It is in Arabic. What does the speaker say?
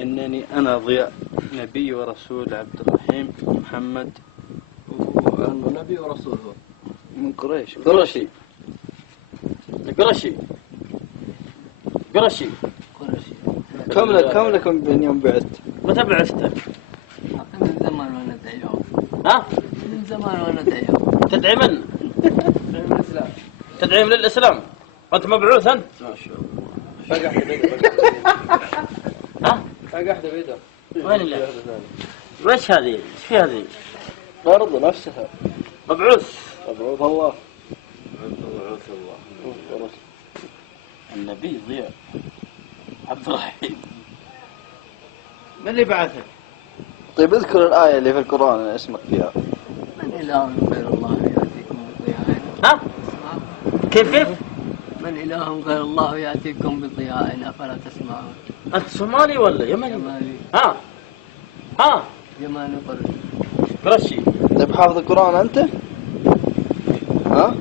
إنني أنا ضياء نبي ورسول عبد الرحيم محمد وأنه نبي ورسول هو من قريش. قرشي قرشي قرشي قرشي. كم لكم بين يوم بعثت؟ متى بعثت؟ من زمان وأنا دعيهم. ها؟ من زمان وأنا دعيهم. تدعي من؟ الإسلام. تدعيهم للإسلام. أنت مبعوث أنت؟ ما شاء الله. فقحت بيده. ها؟ فقحت بيده. وين اللي؟ وش هذه؟ ايش في هذه؟ برضو نفسها مبعوث. مبعوث الله. مبعوث الله. النبي ضياء عبد الرحيم. من اللي بعثك؟ طيب اذكر الآية اللي في القرآن اللي اسمك فيها. من إله غير الله يأتيكم بضياء؟ ها؟ كيف؟ من إله غير الله يأتيكم بضياء أفلا تسمعون؟ أنت صومالي ولا يمني؟ يماني. ها؟ يماني قرشي. قرشي. طيب حافظ القرآن أنت؟ ها؟